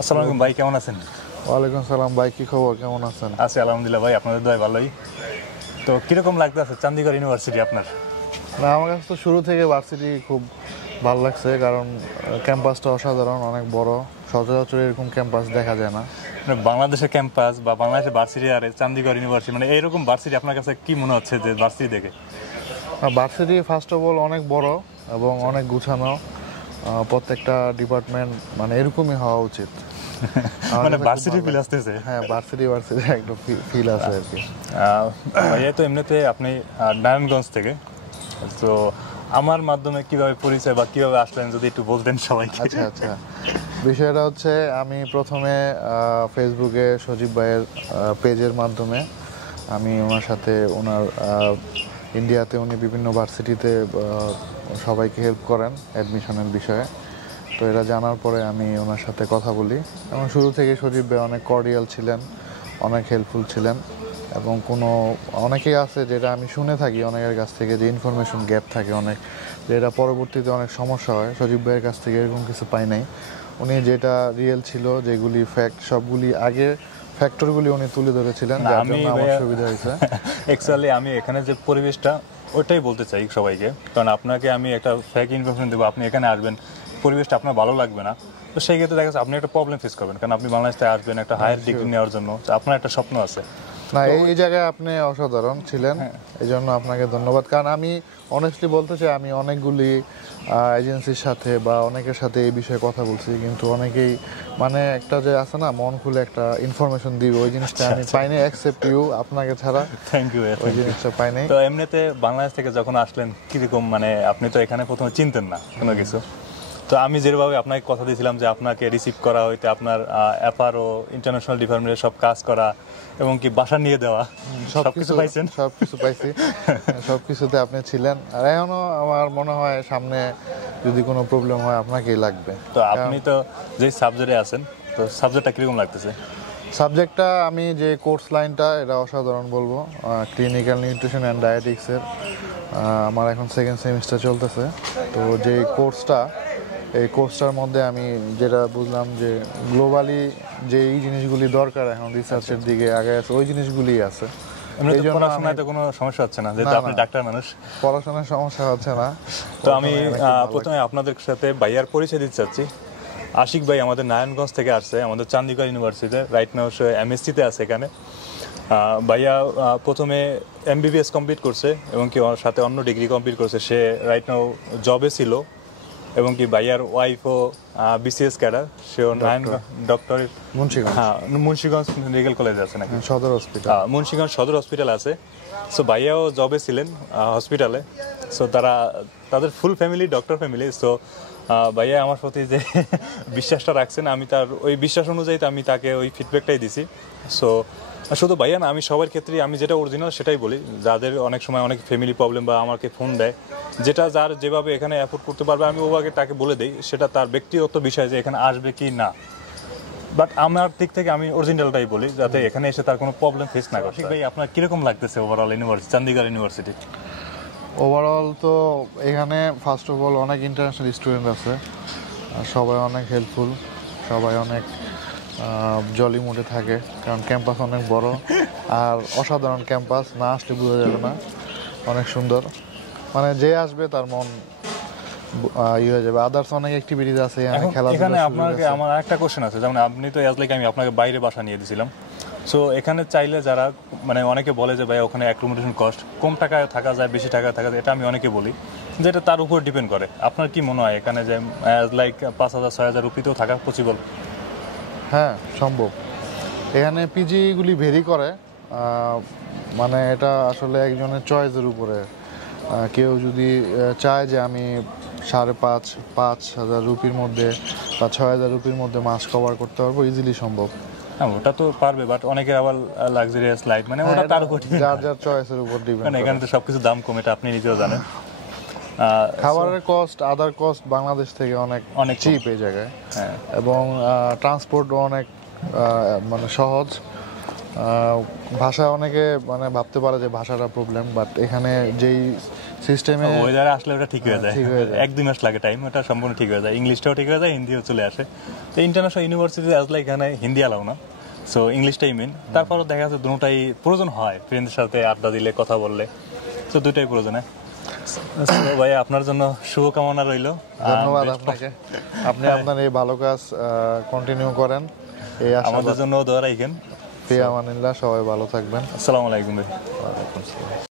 আসসালামু আলাইকুম ভাই, কেমন আছেন? ওয়ালাইকুম সালাম ভাই, কি খবর, কেমন আছেন? আছি আলহামদুলিল্লাহ ভাই, আপনাদের দয়ায় ভালোই। তো কিরকম লাগতেছে চণ্ডীগড় ইউনিভার্সিটি আপনার? না, আমার কাছে তো শুরু থেকে ভার্সিটি খুব ভালো লাগছে, কারণ ক্যাম্পাসটা অসাধারণ, অনেক বড়। সচরাচর এরকম ক্যাম্পাস দেখা যায় না। মানে বাংলাদেশের ক্যাম্পাস বা বাংলাদেশের ভার্সিটি আর চণ্ডীগড় ইউনিভার্সিটি, মানে এইরকম ভার্সিটি আপনার কাছে কি মনে হচ্ছে যে ভার্সিটি দেখে? ভার্সিটি ফার্স্ট অফ অল অনেক বড় এবং অনেক গুছানো। প্রত্যেকটা ডিপার্টমেন্ট মানে এরকমই হওয়া উচিত। মানে ভার্সিটি ফিল আসতেছে। হ্যাঁ, ভার্সিটি একটা ফিল আছে আর কি। ভাইয়া তো এমনিতে আপনি নারায়ণগঞ্জ থেকে, তো আমার মাধ্যমে কিভাবে পরিচয় বা কিভাবে আসলেন যদি একটু বলতেন সবাইকে। আচ্ছা আচ্ছা, বিষয়টা হচ্ছে আমি প্রথমে ফেসবুকে সজীব ভাইয়ের পেজের মাধ্যমে আমি ওনার সাথে ইন্ডিয়াতে উনি বিভিন্ন ভার্সিটিতে সবাইকে হেল্প করেন অ্যাডমিশনের বিষয়ে। তো এটা জানার পরে আমি ওনার সাথে কথা বলি এবং শুরু থেকে সজীব ভাই অনেক কর্ডিয়াল ছিলেন, অনেক হেল্পফুল ছিলেন। এবং অনেকেই আছে যেটা আমি শুনে থাকি অনেকের কাছ থেকে, যে ইনফরমেশন গ্যাপ থাকে অনেক, যেটা পরবর্তীতে অনেক সমস্যা হয়। সজীব ভাইয়ের কাছ থেকে এরকম কিছু পাই নাই। উনি যেটা রিয়েল ছিল, যেগুলি ফ্যাক্ট, সবগুলি আগে ফ্যাক্টরগুলি উনি তুলে ধরেছিলেন, যার জন্য আমার সুবিধা হয়েছে। অ্যাকচুয়ালি আমি এখানে যে পরিবেশটা ওইটাই বলতে চাই সবাইকে, কারণ আপনাকে আমি একটা ফেক ইনফরমেশন দেবো, আপনি এখানে আসবেন, পরিবেশটা আপনার ভালো লাগবে না, তো সেই ক্ষেত্রে দেখা যাচ্ছে আপনি একটা প্রবলেম ফেস করবেন, কারণ আপনি বাংলাদেশে আসবেন একটা হায়ার ডিগ্রি নেওয়ার জন্য, আপনার একটা স্বপ্ন আছে। না, এই জায়গায় আপনি অসাধারণ ছিলেন, এই জন্য আপনাকে ধন্যবাদ। কারণ আমি অনেস্টলি বলতে চাই, আমি অনেকগুলি এজেন্সির সাথে বা অনেকের সাথে এই বিষয়ে কথা বলছি, কিন্তু অনেকেই মানে একটা যে আছে না, মন খুলে একটা ইনফরমেশন দিবে, ওই জিনিসটা আমি পাইনি। অ্যাকসেপ্ট ইউ, আপনাকে ছাড়া থ্যাংক ইউ। ওই জিনিসটা পাইনি। তো এমনিতে বাংলাদেশ থেকে যখন আসলেন কিরকম, মানে আপনি তো এখানে প্রথমে চিনতেন না কোনো কিছু, তো আমি যেভাবে আপনাকে কথা দিয়েছিলাম যে আপনাকে রিসিভ করা হইতে আপনার এফআরও ইন্টারন্যাশনাল ডিপার্টমেন্টের সব কাজ করা এবং কি বাসা নিয়ে দেওয়া, সবকিছু পাইছেন? সবকিছু পাইছি, সবকিছুতে আপনি ছিলেন। আর এখনো আমার মনে হয় সামনে যদি কোনো প্রবলেম হয় আপনাকেই লাগবে। তো আপনি তো যে সাবজেক্টে আছেন, তো সাবজেক্টটা কিরকম লাগতেছে? সাবজেক্টটা আমি যে কোর্স লাইনটা, এটা অসাধারণ বলবো। ক্লিনিক্যাল নিউট্রিশন অ্যান্ড ডায়েটিক্সের আমার এখন সেকেন্ড সেমিস্টার চলতেছে। তো যে এই কোর্সটার মধ্যে আমি যেটা বুঝলাম যে গ্লোবালি যে এই জিনিসগুলি দরকার এখন রিসার্চের দিকে আগে আছে, ওই জিনিসগুলি আছে। এই জন্য পড়াশোনায় তো কোনো সমস্যা হচ্ছে না, যেহেতু আপনি ডাক্তার মানুষ। পড়াশোনার সমস্যা হচ্ছে না। তো আমি প্রথমে আপনাদের সাথে ভাইয়ার পরিচয় দিতে চাচ্ছি। আশিক ভাই আমাদের নারায়ণগঞ্জ থেকে আসছে, আমাদের চণ্ডীগড় ইউনিভার্সিটিতে, রাইট নাও সে এমএসসিতে আছে এখানে। ভাইয়া প্রথমে এমবিবিএস কমপ্লিট করছে এবং কি ওর সাথে অন্য ডিগ্রি কমপ্লিট করছে। সে রাইট নাও জবে ছিল এবং কি ভাইয়ার ওয়াইফও বিসিএস ক্যাডার, সেও ডক্টর মুন্সিগঞ্জ মেডিকেল কলেজে আছে নাকি সদর হসপিটাল, মুন্সিগঞ্জ সদর হসপিটাল আছে। সো ভাইয়াও জবে ছিলেন হসপিটালে। সো তাদের full family doctor family. So ভাইয়া আমার প্রতি যে বিশ্বাসটা রাখছেন, আমি তার ওই বিশ্বাস অনুযায়ী আমি তাকে ওই ফিডব্যাকটাই দিছি। সো শুধু ভাইয়া না, আমি সবার ক্ষেত্রেই আমি যেটা অরিজিনাল সেটাই বলি। যাদের অনেক সময় অনেক ফ্যামিলি প্রবলেম বা আমাকে ফোন দেয়, যেটা যার যেভাবে এখানে অ্যাফোর্ড করতে পারবে আমি ওভাবে তাকে বলে দিই, সেটা তার ব্যক্তিগত বিষয় যে এখানে আসবে কি না। বাট আমার দিক থেকে আমি অরিজিনালটাই বলি, যাতে এখানে এসে তার কোনো প্রবলেম ফেস না করে। ভাই, আপনার কিরকম লাগতেছে overall university, Chandigarh university? Overall তো এখানে ফার্স্ট অফ অল অনেক ইন্টারন্যাশনাল স্টুডেন্ট আছে, সবাই অনেক হেল্পফুল, সবাই অনেক জলি মুডে থাকে, কারণ ক্যাম্পাস অনেক বড় আর অসাধারণ ক্যাম্পাস, না আসলে বোঝা যাবে না, অনেক সুন্দর। মানে যে আসবে তার মন হয়ে যাবে। আদার্স অনেক অ্যাক্টিভিটিস আছে এখানে। আপনাকে আমার একটা কোশ্চেন আছে, যেমন আপনি তো অ্যাজ লাইক আমি আপনাকে বাইরে বাসা নিয়ে দিয়েছিলাম। সো এখানে চাইলে যারা, মানে অনেকে বলে যে ভাই ওখানে অ্যাকোমোডেশন কস্ট কম টাকায় থাকা যায়, বেশি টাকায় থাকা যায়, এটা আমি অনেকে বলি যে এটা তার উপর ডিপেন্ড করে। আপনার কি মনে হয় এখানে যে অ্যাজ লাইক 5,000-6,000 রুপিতেও থাকা পসিবল? হ্যাঁ, সম্ভব। এখানে পিজিগুলি ভেরি করে, মানে এটা আসলে একজনের চয়েসের উপরে। কেউ যদি চায় যে আমি 5,500-5,000 রুপির মধ্যে বা 6,000 রুপির মধ্যে মাস কভার করতে পারবো, ইজিলি সম্ভব। হ্যাঁ, ওটা তো পারবে, বাট অনেকের আবার লাক্সারিয়াস লাইফ, মানে ওটা তার উপর যার যার চয়েসের উপর ডিপেন্ড। মানে এখানে তো সবকিছু দাম কম, এটা আপনি নিজেও জানেন। খাবারের কস্ট, আদার কস্ট বাংলাদেশ থেকে অনেক অনেক চিপ এই জায়গায়, এবং ট্রান্সপোর্টও অনেক মানে সহজ। ভাষা অনেকে মানে ভাবতে পারে যে ভাষাটা প্রবলেম, বাট এখানে যেই সিস্টেমে ওয়েদারে আসলে ওটা ঠিক হয়ে যায়, ঠিক হয়ে যায়। 1-2 মাস লাগে টাইম, ওটা সম্পূর্ণ ঠিক হয়ে যায়, ইংলিশটাও ঠিক হয়ে যায়, হিন্দিও চলে আসে। তো ইন্টারন্যাশনাল ইউনিভার্সিটি আসলে এখানে হিন্দি অ্যালাউ না, সো ইংলিশটাই মেন। তারপরও দেখা যাচ্ছে দুটোটাই প্রয়োজন হয়, ফ্রেন্ডের সাথে আড্ডা দিলে, কথা বললে, তো দুটোই প্রয়োজন হয়। ভাই আপনার জন্য শুভকামনা রইল। ধন্যবাদ আপনাকে, আপনি আপনার এই ভালো কাজ কন্টিনিউ করেন, এই আমাদের জন্য দোয়া রাখেন। ফি আমানিল্লাহ, সবাই ভালো থাকবেন। আসসালামু আলাইকুম ভাই। ওয়ালাইকুম আসসালাম।